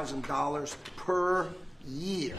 $100,000 per year.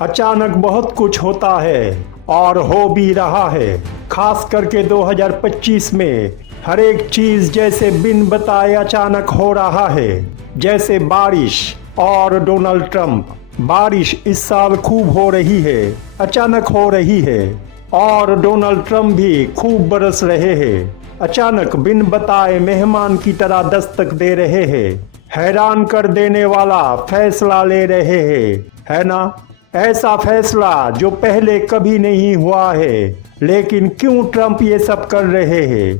अचानक बहुत कुछ होता है और हो भी रहा है। खास करके 2025 में हर एक चीज जैसे बिन बताए अचानक हो रहा है, जैसे बारिश और डोनाल्ड ट्रंप। बारिश इस साल खूब हो रही है, अचानक हो रही है, और डोनाल्ड ट्रंप भी खूब बरस रहे हैं। अचानक बिन बताए मेहमान की तरह दस्तक दे रहे हैं, हैरान कर देने वाला फैसला ले रहे हैं, है ना? ऐसा फैसला जो पहले कभी नहीं हुआ है। लेकिन क्यों ट्रंप ये सब कर रहे हैं?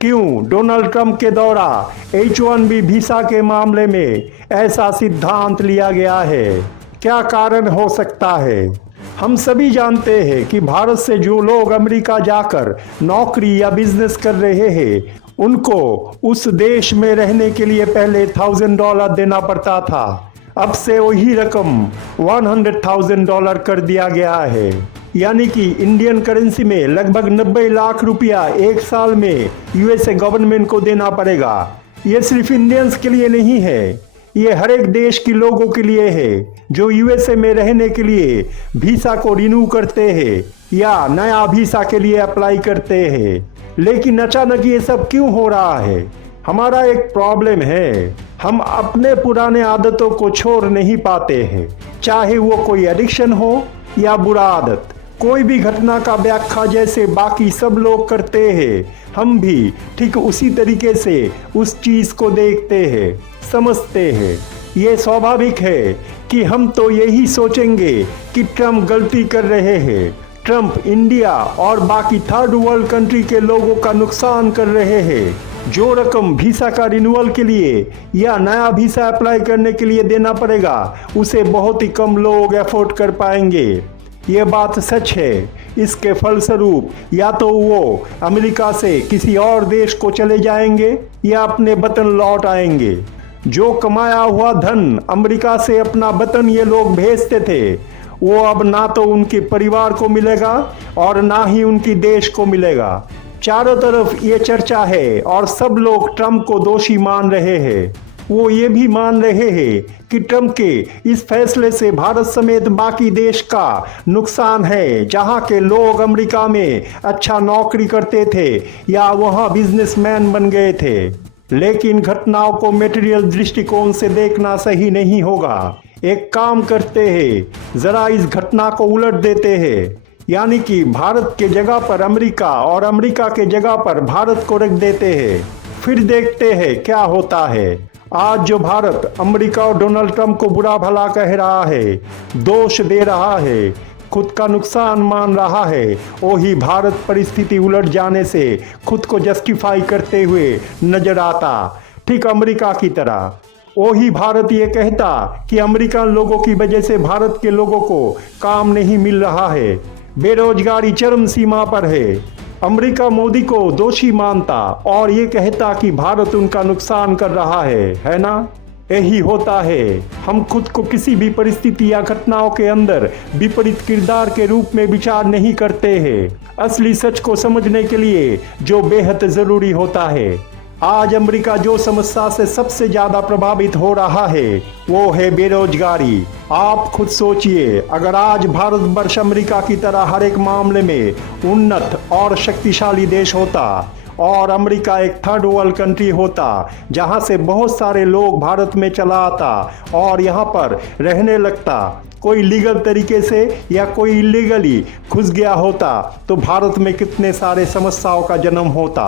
क्यों डोनाल्ड ट्रंप के द्वारा H-1B वीजा के मामले में ऐसा सिद्धांत लिया गया है? क्या कारण हो सकता है? हम सभी जानते हैं कि भारत से जो लोग अमेरिका जाकर नौकरी या बिजनेस कर रहे हैं, उनको उस देश में रहने के लिए पहले $1,000 देना पड़ता था। अब से वही रकम $100,000 कर दिया गया है, यानी कि इंडियन करेंसी में लगभग 90 लाख रुपया एक साल में यूएसए गवर्नमेंट को देना पड़ेगा। ये सिर्फ इंडियंस के लिए नहीं है, ये हर एक देश के लोगों के लिए है जो यूएसए में रहने के लिए वीसा को रिन्यू करते हैं या नया वीसा के लिए अप्लाई करते हैं। लेकिन अचानक ये सब क्यों हो रहा है? हमारा एक प्रॉब्लम है, हम अपने पुराने आदतों को छोड़ नहीं पाते हैं, चाहे वो कोई एडिक्शन हो या बुरा आदत। कोई भी घटना का व्याख्या जैसे बाकी सब लोग करते हैं, हम भी ठीक उसी तरीके से उस चीज को देखते हैं, समझते हैं। ये स्वाभाविक है कि हम तो यही सोचेंगे कि ट्रंप गलती कर रहे हैं। ट्रंप इंडिया और बाकी थर्ड वर्ल्ड कंट्री के लोगों का नुकसान कर रहे हैं। जो रकम वीसा का रिन्यूअल के लिए या नया वीसा अप्लाई करने के लिए देना पड़ेगा, उसे बहुत ही कम लोग अफोर्ड कर पाएंगे। ये बात सच है। इसके फलस्वरूप या तो वो अमेरिका से किसी और देश को चले जाएंगे या अपने वतन लौट आएंगे। जो कमाया हुआ धन अमेरिका से अपना वतन ये लोग भेजते थे, वो अब ना तो उनके परिवार को मिलेगा और ना ही उनकी देश को मिलेगा। चारों तरफ ये चर्चा है और सब लोग ट्रंप को दोषी मान रहे हैं। वो ये भी मान रहे हैं कि ट्रंप के इस फैसले से भारत समेत बाकी देश का नुकसान है, जहां के लोग अमेरिका में अच्छा नौकरी करते थे या वहां बिजनेसमैन बन गए थे। लेकिन घटनाओं को मटेरियल दृष्टिकोण से देखना सही नहीं होगा। एक काम करते हैं, जरा इस घटना को उलट देते हैं, यानी कि भारत के जगह पर अमेरिका और अमेरिका के जगह पर भारत को रख देते हैं। फिर देखते हैं क्या होता है। आज जो भारत अमेरिका और डोनाल्ड ट्रंप को बुरा भला कह रहा है, दोष दे रहा है, खुद का नुकसान मान रहा है, वही भारत परिस्थिति उलट जाने से खुद को जस्टिफाई करते हुए नजर आता, ठीक अमेरिका की तरह। वही भारत ये कहता कि अमेरिकन लोगों की वजह से भारत के लोगों को काम नहीं मिल रहा है, बेरोजगारी चरम सीमा पर है। अमेरिका मोदी को दोषी मानता और ये कहता कि भारत उनका नुकसान कर रहा है ना? यही होता है। हम खुद को किसी भी परिस्थिति या घटनाओं के अंदर विपरीत किरदार के रूप में विचार नहीं करते हैं, असली सच को समझने के लिए जो बेहद जरूरी होता है। आज अमेरिका जो समस्या से सबसे ज्यादा प्रभावित हो रहा है वो है बेरोजगारी। आप खुद सोचिए, अगर आज भारत वर्ष अमेरिका की तरह हर एक मामले में उन्नत और शक्तिशाली देश होता और अमेरिका एक थर्ड वर्ल्ड कंट्री होता, जहां से बहुत सारे लोग भारत में चला आता और यहां पर रहने लगता, कोई लीगल तरीके से या कोई इलीगली घुस गया होता, तो भारत में कितने सारे समस्याओं का जन्म होता,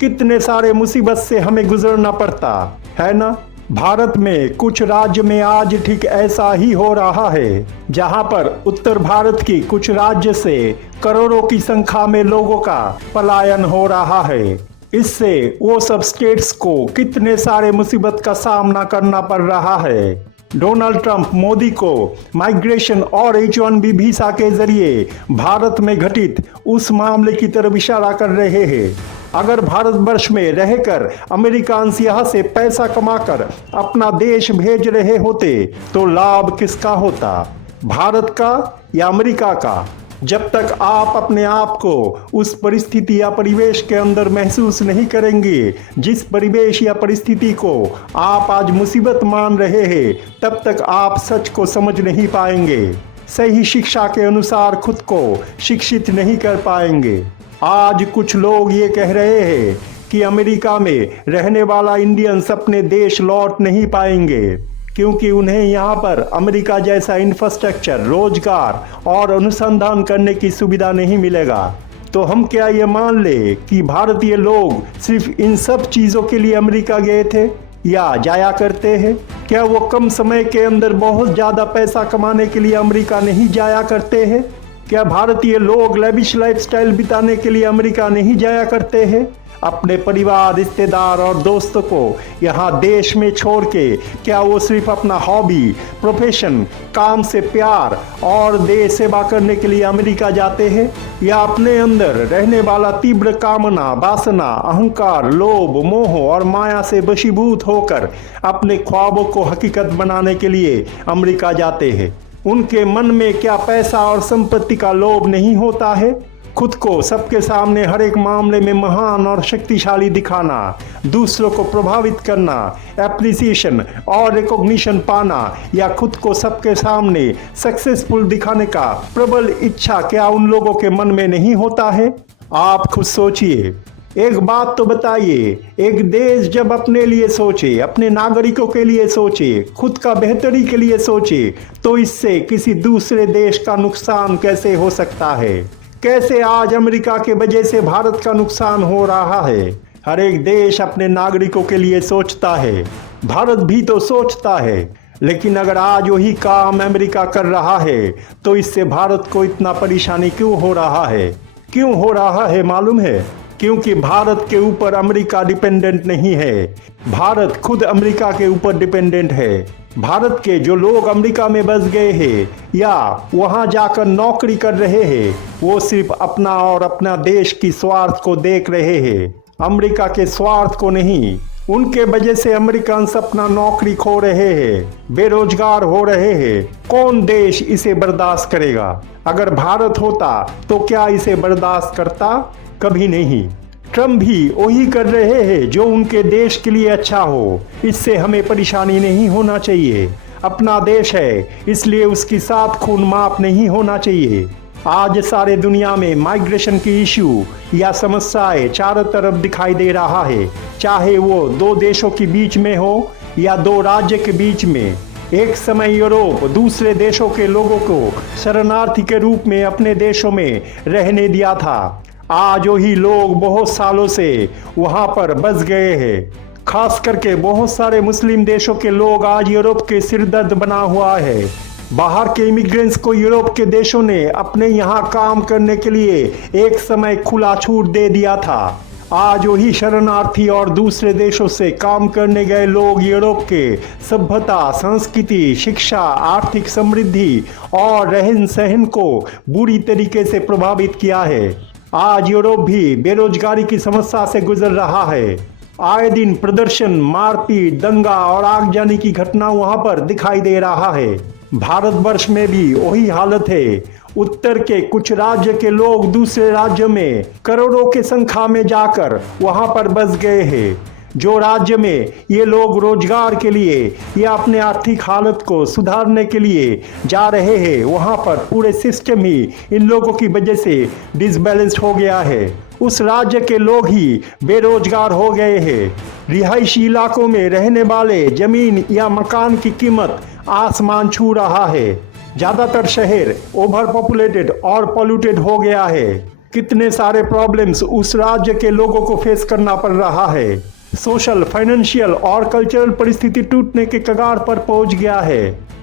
कितने सारे मुसीबत से हमें गुजरना पड़ता, है ना? भारत में कुछ राज्य में आज ठीक ऐसा ही हो रहा है, जहां पर उत्तर भारत की कुछ राज्य से करोड़ों की संख्या में लोगों का पलायन हो रहा है। इससे वो सब स्टेट्स को कितने सारे मुसीबत का सामना करना पड़ रहा है। डोनाल्ड ट्रंप मोदी को माइग्रेशन और H-1B वीसा के जरिए भारत में घटित उस मामले की तरफ इशारा कर रहे हैं। अगर भारतवर्ष में रहकर अमेरिकान्स यहाँ से पैसा कमाकर अपना देश भेज रहे होते तो लाभ किसका होता, भारत का या अमेरिका का? जब तक आप अपने आप को उस परिस्थिति या परिवेश के अंदर महसूस नहीं करेंगे जिस परिवेश या परिस्थिति को आप आज मुसीबत मान रहे हैं, तब तक आप सच को समझ नहीं पाएंगे, सही शिक्षा के अनुसार खुद को शिक्षित नहीं कर पाएंगे। आज कुछ लोग ये कह रहे हैं कि अमेरिका में रहने वाला इंडियंस अपने देश लौट नहीं पाएंगे क्योंकि उन्हें यहाँ पर अमेरिका जैसा इंफ्रास्ट्रक्चर, रोजगार और अनुसंधान करने की सुविधा नहीं मिलेगा। तो हम क्या ये मान ले कि भारतीय लोग सिर्फ इन सब चीज़ों के लिए अमेरिका गए थे या जाया करते हैं? क्या वो कम समय के अंदर बहुत ज़्यादा पैसा कमाने के लिए अमेरिका नहीं जाया करते हैं? क्या भारतीय लोग लेविश लाइफस्टाइल बिताने के लिए अमेरिका नहीं जाया करते हैं? अपने परिवार, रिश्तेदार और दोस्तों को यहाँ देश में छोड़ के क्या वो सिर्फ अपना हॉबी, प्रोफेशन, काम से प्यार और देश सेवा करने के लिए अमेरिका जाते हैं, या अपने अंदर रहने वाला तीव्र कामना, वासना, अहंकार, लोभ, मोह और माया से वशीभूत होकर अपने ख्वाबों को हकीकत बनाने के लिए अमेरिका जाते हैं? उनके मन में क्या पैसा और संपत्ति का लोभ नहीं होता है? खुद को सबके सामने हर एक मामले में महान और शक्तिशाली दिखाना, दूसरों को प्रभावित करना, एप्रिसिएशन और रिकॉग्निशन पाना या खुद को सबके सामने सक्सेसफुल दिखाने का प्रबल इच्छा क्या उन लोगों के मन में नहीं होता है? आप खुद सोचिए। एक बात तो बताइए, एक देश जब अपने लिए सोचे, अपने नागरिकों के लिए सोचे, खुद का बेहतरी के लिए सोचे, तो इससे किसी दूसरे देश का नुकसान कैसे हो सकता है? कैसे आज अमेरिका के वजह से भारत का नुकसान हो रहा है? हर एक देश अपने नागरिकों के लिए सोचता है, भारत भी तो सोचता है, लेकिन अगर आज वही काम अमेरिका कर रहा है तो इससे भारत को इतना परेशानी क्यों हो रहा है? क्यों हो रहा है मालूम है? क्योंकि भारत के ऊपर अमेरिका डिपेंडेंट नहीं है, भारत खुद अमेरिका के ऊपर डिपेंडेंट है। भारत के जो लोग अमेरिका में बस गए हैं या वहां जाकर नौकरी कर रहे हैं, वो सिर्फ अपना और अपना देश की स्वार्थ को देख रहे हैं, अमेरिका के स्वार्थ को नहीं। उनके वजह से अमेरिकन अपना नौकरी खो रहे हैं, बेरोजगार हो रहे हैं। कौन देश इसे बर्दाश्त करेगा? अगर भारत होता तो क्या इसे बर्दाश्त करता? कभी नहीं। ट्रम्प भी वही कर रहे हैं जो उनके देश के लिए अच्छा हो। इससे हमें परेशानी नहीं होना चाहिए। अपना देश है, इसलिए उसकी साथ खून माफ नहीं होना चाहिए। आज सारे दुनिया में माइग्रेशन की इश्यू या समस्याएं चारों तरफ दिखाई दे रहा है, चाहे वो दो देशों के बीच में हो या दो राज्य के बीच में। एक समय यूरोप दूसरे देशों के लोगों को शरणार्थी के रूप में अपने देशों में रहने दिया था। आज वही लोग बहुत सालों से वहां पर बस गए हैं। खास करके बहुत सारे मुस्लिम देशों के लोग आज यूरोप के सिरदर्द बना हुआ है। बाहर के इमिग्रेंट्स को यूरोप के देशों ने अपने यहाँ काम करने के लिए एक समय खुला छूट दे दिया था। आज वही शरणार्थी और दूसरे देशों से काम करने गए लोग यूरोप के सभ्यता, संस्कृति, शिक्षा, आर्थिक समृद्धि और रहन सहन को बुरी तरीके से प्रभावित किया है। आज यूरोप भी बेरोजगारी की समस्या से गुजर रहा है। आए दिन प्रदर्शन, मारपीट, दंगा और आगजनी की घटना वहां पर दिखाई दे रहा है। भारतवर्ष में भी वही हालत है। उत्तर के कुछ राज्य के लोग दूसरे राज्यों में करोड़ों की संख्या में जाकर वहां पर बस गए हैं। जो राज्य में ये लोग रोजगार के लिए या अपने आर्थिक हालत को सुधारने के लिए जा रहे हैं, वहां पर पूरे सिस्टम ही इन लोगों की वजह से डिसबैलेंस हो गया है। उस राज्य के लोग ही बेरोजगार हो गए हैं। रिहायशी इलाकों में रहने वाले जमीन या मकान की कीमत आसमान छू रहा है। ज़्यादातर शहर ओवर पॉपुलेटेड और पॉल्यूटेड हो गया है। कितने सारे प्रॉब्लम्स उस राज्य के लोगों को फेस करना पड़ रहा है। सोशल, फाइनेंशियल और कल्चरल परिस्थिति टूटने के कगार पर पहुंच गया है।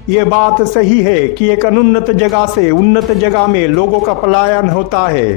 ये बात सही है कि एक अनुन्नत जगह से उन्नत जगह में लोगों का पलायन होता है,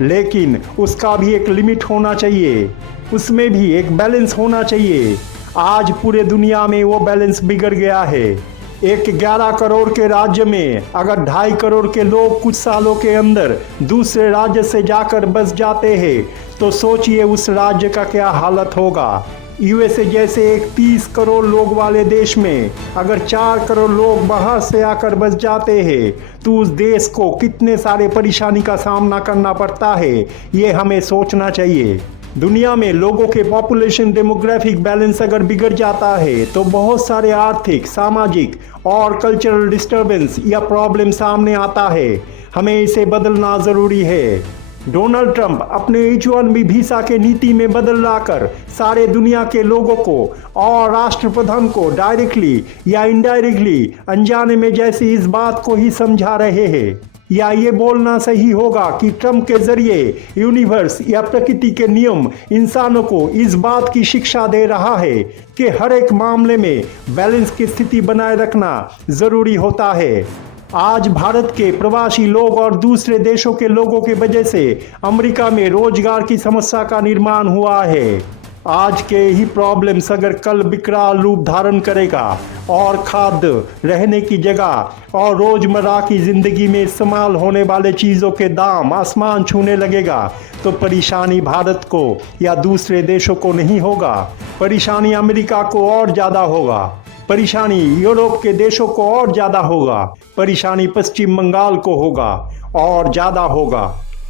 लेकिन उसका भी एक लिमिट होना चाहिए, उसमें भी एक बैलेंस होना चाहिए। आज पूरे दुनिया में वो बैलेंस बिगड़ गया है। एक 11 करोड़ के राज्य में अगर 2.5 करोड़ के लोग कुछ सालों के अंदर दूसरे राज्य से जाकर बस जाते हैं तो सोचिए उस राज्य का क्या हालत होगा। यूएसए जैसे एक 30 करोड़ लोग वाले देश में अगर 4 करोड़ लोग बाहर से आकर बस जाते हैं तो उस देश को कितने सारे परेशानी का सामना करना पड़ता है, ये हमें सोचना चाहिए। दुनिया में लोगों के पॉपुलेशन डेमोग्राफिक बैलेंस अगर बिगड़ जाता है तो बहुत सारे आर्थिक, सामाजिक और कल्चरल डिस्टर्बेंस या प्रॉब्लम सामने आता है। हमें इसे बदलना ज़रूरी है। डोनाल्ड ट्रंप अपने H-1B वीज़ा के नीति में बदल लाकर सारे दुनिया के लोगों को और राष्ट्रप्रधान को डायरेक्टली या इनडायरेक्टली अनजाने में जैसे इस बात को ही समझा रहे हैं। या ये बोलना सही होगा कि ट्रंप के जरिए यूनिवर्स या प्रकृति के नियम इंसानों को इस बात की शिक्षा दे रहा है कि हर एक मामले में बैलेंस की स्थिति बनाए रखना जरूरी होता है। आज भारत के प्रवासी लोग और दूसरे देशों के लोगों के वजह से अमेरिका में रोजगार की समस्या का निर्माण हुआ है। आज के ही प्रॉब्लम्स अगर कल विकराल रूप धारण करेगा और खाद्य, रहने की जगह और रोजमर्रा की जिंदगी में इस्तेमाल होने वाले चीज़ों के दाम आसमान छूने लगेगा तो परेशानी भारत को या दूसरे देशों को नहीं होगा, परेशानी अमेरिका को और ज़्यादा होगा, परेशानी यूरोप के देशों को और ज़्यादा होगा, परेशानी पश्चिम बंगाल को होगा और ज़्यादा होगा।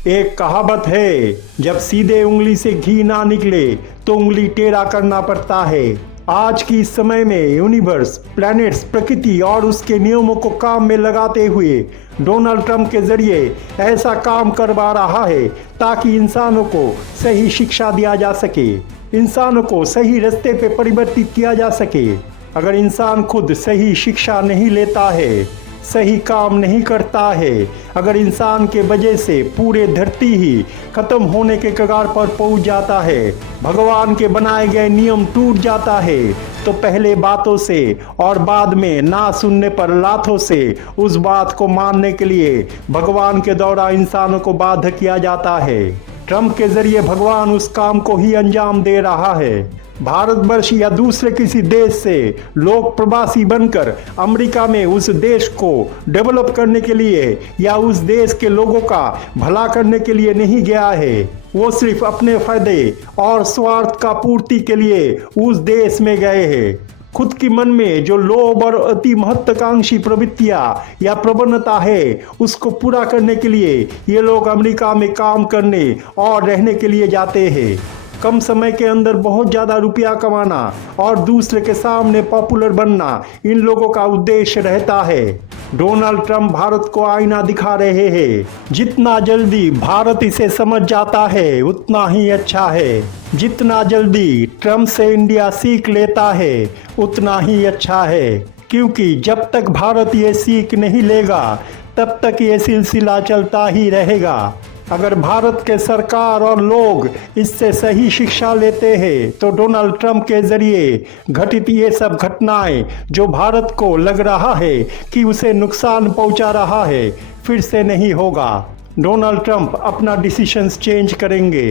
एक कहावत है, जब सीधे उंगली से घी ना निकले तो उंगली टेढ़ा करना पड़ता है। आज की इस समय में यूनिवर्स, प्लैनेट्स, प्रकृति और उसके नियमों को काम में लगाते हुए डोनाल्ड ट्रंप के जरिए ऐसा काम करवा रहा है ताकि इंसानों को सही शिक्षा दिया जा सके, इंसानों को सही रास्ते पे परिवर्तित किया जा सके। अगर इंसान खुद सही शिक्षा नहीं लेता है, सही काम नहीं करता है, अगर इंसान के वजह से पूरे धरती ही खत्म होने के कगार पर पहुंच जाता है, भगवान के बनाए गए नियम टूट जाता है, तो पहले बातों से और बाद में ना सुनने पर लातों से उस बात को मानने के लिए भगवान के द्वारा इंसानों को बाध्य किया जाता है। ट्रंप के जरिए भगवान उस काम को ही अंजाम दे रहा है। भारतवर्ष या दूसरे किसी देश से लोग प्रवासी बनकर अमेरिका में उस देश को डेवलप करने के लिए या उस देश के लोगों का भला करने के लिए नहीं गया है। वो सिर्फ अपने फायदे और स्वार्थ का पूर्ति के लिए उस देश में गए हैं। खुद की मन में जो लोभ और अति महत्वाकांक्षी प्रवृत्तियां या प्रवणता है उसको पूरा करने के लिए ये लोग अमेरिका में काम करने और रहने के लिए जाते हैं। कम समय के अंदर बहुत ज़्यादा रुपया कमाना और दूसरे के सामने पॉपुलर बनना इन लोगों का उद्देश्य रहता है। डोनाल्ड ट्रंप भारत को आईना दिखा रहे हैं। जितना जल्दी भारत इसे समझ जाता है उतना ही अच्छा है। जितना जल्दी ट्रंप से इंडिया सीख लेता है उतना ही अच्छा है, क्योंकि जब तक भारत ये सीख नहीं लेगा तब तक ये सिलसिला चलता ही रहेगा। अगर भारत के सरकार और लोग इससे सही शिक्षा लेते हैं तो डोनाल्ड ट्रंप के जरिए घटित ये सब घटनाएं जो भारत को लग रहा है कि उसे नुकसान पहुंचा रहा है फिर से नहीं होगा। डोनाल्ड ट्रंप अपना डिसीजंस चेंज करेंगे।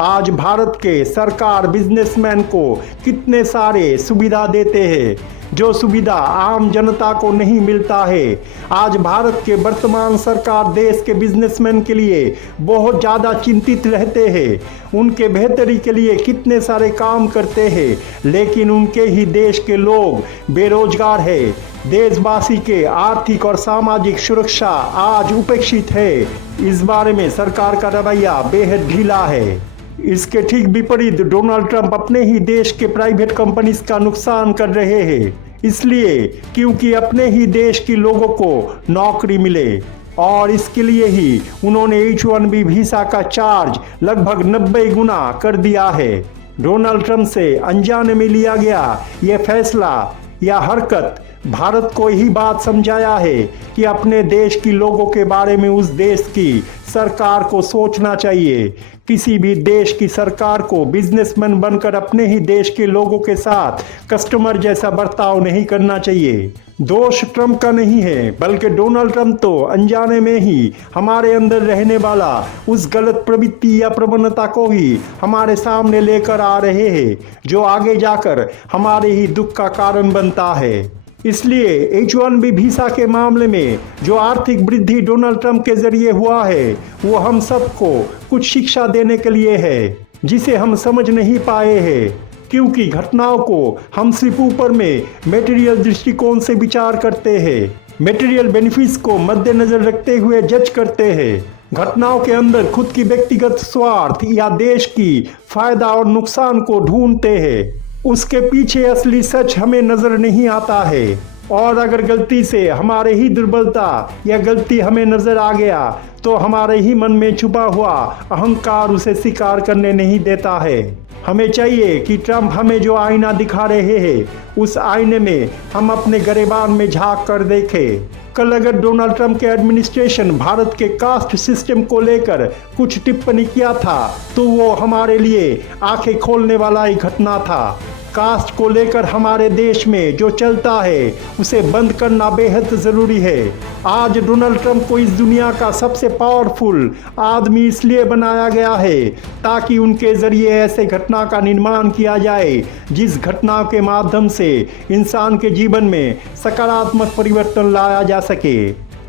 आज भारत के सरकार बिजनेसमैन को कितने सारे सुविधा देते हैं जो सुविधा आम जनता को नहीं मिलता है। आज भारत के वर्तमान सरकार देश के बिजनेसमैन के लिए बहुत ज़्यादा चिंतित रहते हैं, उनके बेहतरी के लिए कितने सारे काम करते हैं, लेकिन उनके ही देश के लोग बेरोजगार है। देशवासी के आर्थिक और सामाजिक सुरक्षा आज उपेक्षित है। इस बारे में सरकार का रवैया बेहद ढीला है। इसके ठीक विपरीत डोनाल्ड ट्रंप अपने ही देश के प्राइवेट कंपनीज का नुकसान कर रहे हैं, इसलिए क्योंकि अपने ही देश के लोगों को नौकरी मिले और इसके लिए ही उन्होंने H-1B वीज़ा का चार्ज लगभग 90 गुना कर दिया है। डोनाल्ड ट्रंप से अनजाने में लिया गया यह फैसला या हरकत भारत को यही बात समझाया है कि अपने देश के लोगों के बारे में उस देश की सरकार को सोचना चाहिए। किसी भी देश की सरकार को बिजनेसमैन बनकर अपने ही देश के लोगों के साथ कस्टमर जैसा बर्ताव नहीं करना चाहिए। दोष ट्रंप का नहीं है, बल्कि डोनाल्ड ट्रंप तो अनजाने में ही हमारे अंदर रहने वाला उस गलत प्रवृत्ति या प्रवणता को ही हमारे सामने लेकर आ रहे हैं जो आगे जाकर हमारे ही दुख का कारण बनता है। इसलिए H-1B वीज़ा के मामले में जो आर्थिक वृद्धि डोनाल्ड ट्रंप के जरिए हुआ है वो हम सबको कुछ शिक्षा देने के लिए है जिसे हम समझ नहीं पाए हैं। क्योंकि घटनाओं को हम सिर्फ ऊपर में मेटेरियल दृष्टिकोण से विचार करते हैं, मेटेरियल बेनिफिट्स को मद्देनजर रखते हुए जज करते हैं। घटनाओं के अंदर खुद की व्यक्तिगत स्वार्थ या देश की फायदा और नुकसान को ढूंढते हैं। उसके पीछे असली सच हमें नजर नहीं आता है, और अगर गलती से हमारे ही दुर्बलता या गलती हमें नजर आ गया तो हमारे ही मन में छुपा हुआ अहंकार उसे स्वीकार करने नहीं देता है। हमें चाहिए कि ट्रंप हमें जो आईना दिखा रहे हैं उस आईने में हम अपने गिरेबान में झांक कर देखें। कल अगर डोनाल्ड ट्रंप के एडमिनिस्ट्रेशन भारत के कास्ट सिस्टम को लेकर कुछ टिप्पणी किया था तो वो हमारे लिए आंखें खोलने वाला ही घटना था। कास्ट को लेकर हमारे देश में जो चलता है उसे बंद करना बेहद ज़रूरी है। आज डोनाल्ड ट्रंप को इस दुनिया का सबसे पावरफुल आदमी इसलिए बनाया गया है ताकि उनके ज़रिए ऐसे घटना का निर्माण किया जाए जिस घटना के माध्यम से इंसान के जीवन में सकारात्मक परिवर्तन लाया जा सके।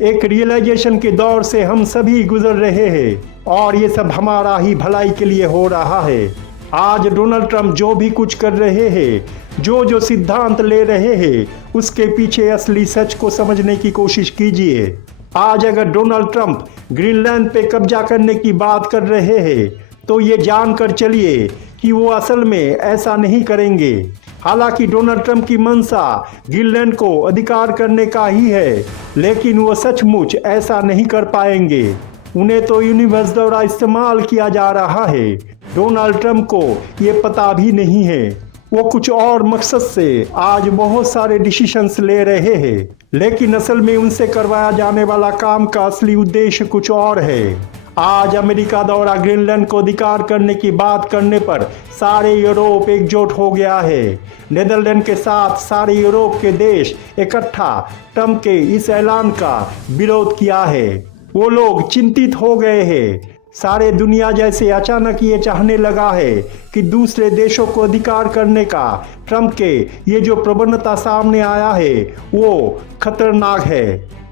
एक रियलाइजेशन के दौर से हम सभी गुजर रहे हैं और ये सब हमारा ही भलाई के लिए हो रहा है। आज डोनाल्ड ट्रंप जो भी कुछ कर रहे हैं, जो सिद्धांत ले रहे हैं, उसके पीछे असली सच को समझने की कोशिश कीजिए। आज अगर डोनाल्ड ट्रंप ग्रीनलैंड पे कब्जा करने की बात कर रहे हैं तो ये जानकर चलिए कि वो असल में ऐसा नहीं करेंगे। हालांकि डोनाल्ड ट्रंप की मंशा ग्रीनलैंड को अधिकार करने का ही है, लेकिन वो सचमुच ऐसा नहीं कर पाएंगे। उन्हें तो यूनिवर्स द्वारा इस्तेमाल किया जा रहा है। डोनाल्ड ट्रंप को ये पता भी नहीं है। वो कुछ और मकसद से आज बहुत सारे डिसीजंस ले रहे हैं, लेकिन असल में उनसे करवाया जाने वाला काम का असली उद्देश्य कुछ और है। आज अमेरिका द्वारा ग्रीनलैंड को अधिकार करने की बात करने पर सारे यूरोप एकजुट हो गया है। नीदरलैंड के साथ सारे यूरोप के देश इकट्ठा ट्रंप के इस ऐलान का विरोध किया है। वो लोग चिंतित हो गए हैं। सारे दुनिया जैसे अचानक ये चाहने लगा है कि दूसरे देशों को अधिकार करने का ट्रंप के ये जो प्रवणता सामने आया है वो खतरनाक है।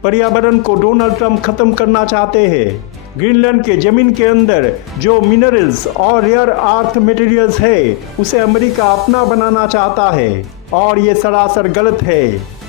पर्यावरण को डोनाल्ड ट्रंप खत्म करना चाहते हैं। ग्रीनलैंड के जमीन के अंदर जो मिनरल्स और रेयर अर्थ मटेरियल्स है उसे अमेरिका अपना बनाना चाहता है, और ये सरासर गलत है।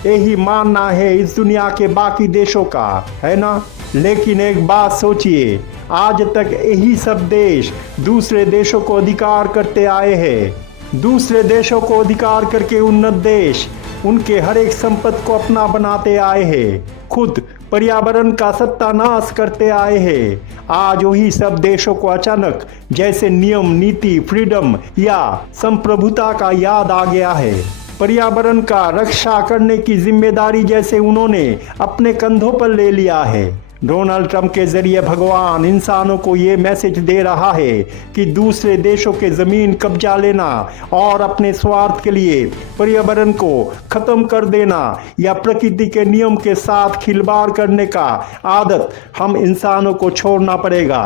यही मानना है इस दुनिया के बाकी देशों का, है ना? लेकिन एक बात सोचिए, आज तक यही सब देश दूसरे देशों को अधिकार करते आए हैं। दूसरे देशों को अधिकार करके उन्नत देश उनके हर एक संपत्ति को अपना बनाते आए हैं, खुद पर्यावरण का सत्यानाश करते आए हैं। आज वही सब देशों को अचानक जैसे नियम, नीति, फ्रीडम या संप्रभुता का याद आ गया है। पर्यावरण का रक्षा करने की जिम्मेदारी जैसे उन्होंने अपने कंधों पर ले लिया है। डोनाल्ड ट्रंप के जरिए भगवान इंसानों को ये मैसेज दे रहा है कि दूसरे देशों के ज़मीन कब्जा लेना और अपने स्वार्थ के लिए पर्यावरण को ख़त्म कर देना या प्रकृति के नियम के साथ खिलवाड़ करने का आदत हम इंसानों को छोड़ना पड़ेगा।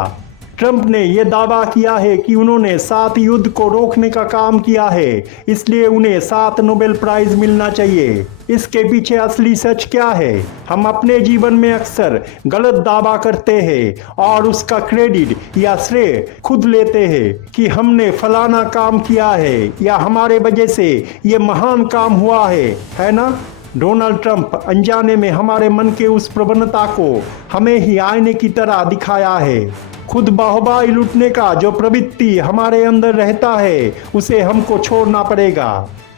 ट्रंप ने यह दावा किया है कि उन्होंने 7 युद्ध को रोकने का काम किया है, इसलिए उन्हें 7 नोबेल प्राइज मिलना चाहिए। इसके पीछे असली सच क्या है? हम अपने जीवन में अक्सर गलत दावा करते हैं और उसका क्रेडिट या श्रेय खुद लेते हैं कि हमने फलाना काम किया है या हमारे वजह से ये महान काम हुआ है ना? डोनाल्ड ट्रंप अनजाने में हमारे मन के उस प्रवणता को हमें ही आईने की तरह दिखाया है। खुद बाहुबाई लूटने का जो प्रवृत्ति हमारे अंदर रहता है उसे हमको छोड़ना पड़ेगा।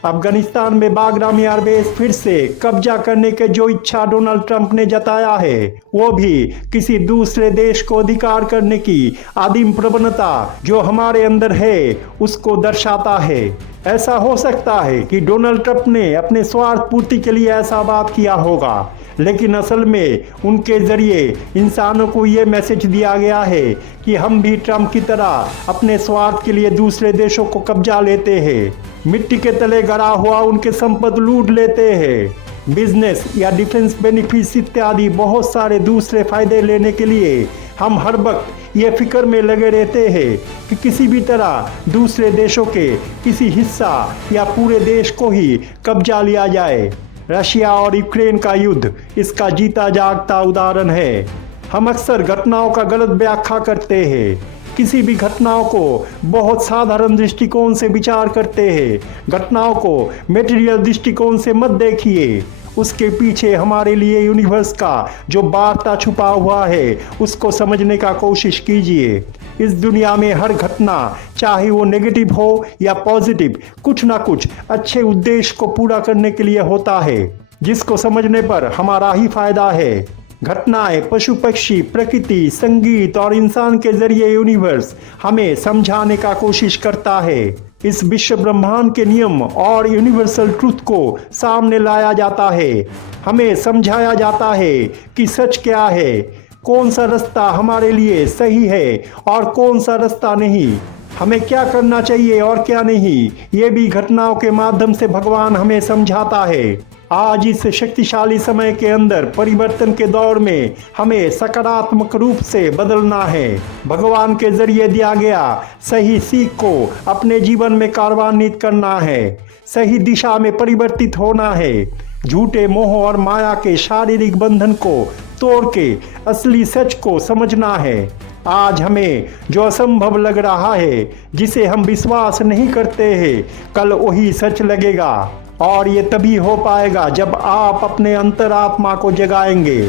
अफगानिस्तान में बागराम एयरबेस फिर से कब्जा करने के जो इच्छा डोनाल्ड ट्रंप ने जताया है वो भी किसी दूसरे देश को अधिकार करने की आदिम प्रवणता जो हमारे अंदर है उसको दर्शाता है। ऐसा हो सकता है कि डोनाल्ड ट्रंप ने अपने स्वार्थ पूर्ति के लिए ऐसा बात किया होगा, लेकिन असल में उनके जरिए इंसानों को ये मैसेज दिया गया है कि हम भी ट्रंप की तरह अपने स्वार्थ के लिए दूसरे देशों को कब्जा लेते हैं, मिट्टी के तले गड़ा हुआ उनके संपत्ति लूट लेते हैं। बिजनेस या डिफेंस बेनिफिट्स इत्यादि बहुत सारे दूसरे फायदे लेने के लिए हम हर वक्त ये फिक्र में लगे रहते हैं कि किसी भी तरह दूसरे देशों के किसी हिस्सा या पूरे देश को ही कब्जा लिया जाए। रशिया और यूक्रेन का युद्ध इसका जीता जागता उदाहरण है। हम अक्सर घटनाओं का गलत व्याख्या करते हैं। किसी भी घटनाओं को बहुत साधारण दृष्टिकोण से विचार करते हैं। घटनाओं को मटेरियल दृष्टिकोण से मत देखिए, उसके पीछे हमारे लिए यूनिवर्स का जो वार्ता छुपा हुआ है उसको समझने का कोशिश कीजिए। इस दुनिया में हर घटना, चाहे वो नेगेटिव हो या पॉजिटिव, कुछ ना कुछ अच्छे उद्देश्य को पूरा करने के लिए होता है, जिसको समझने पर हमारा ही फायदा है। घटनाएं, पशु पक्षी, प्रकृति, संगीत और इंसान के जरिए यूनिवर्स हमें समझाने का कोशिश करता है। इस विश्व ब्रह्मांड के नियम और यूनिवर्सल ट्रुथ को सामने लाया जाता है। हमें समझाया जाता है कि सच क्या है, कौन सा रास्ता हमारे लिए सही है और कौन सा रास्ता नहीं, हमें क्या करना चाहिए और क्या नहीं। ये भी घटनाओं के माध्यम से भगवान हमें समझाता है। आज इस शक्तिशाली समय के अंदर परिवर्तन के दौर में हमें सकारात्मक रूप से बदलना है। भगवान के जरिए दिया गया सही सीख को अपने जीवन में कार्यान्वित करना है, सही दिशा में परिवर्तित होना है। झूठे मोह और माया के शारीरिक बंधन को तोड़ के असली सच को समझना है। आज हमें जो असंभव लग रहा है, जिसे हम विश्वास नहीं करते हैं, कल वही सच लगेगा। और ये तभी हो पाएगा जब आप अपने अंतरात्मा को जगाएंगे।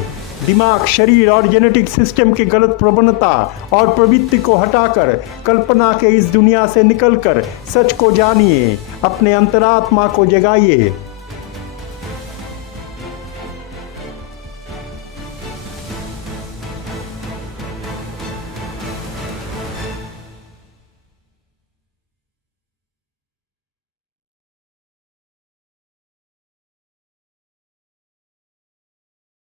दिमाग, शरीर और जेनेटिक सिस्टम की गलत प्रवणता और प्रवृत्ति को हटाकर कल्पना के इस दुनिया से निकलकर सच को जानिए, अपने अंतरात्मा को जगाइए।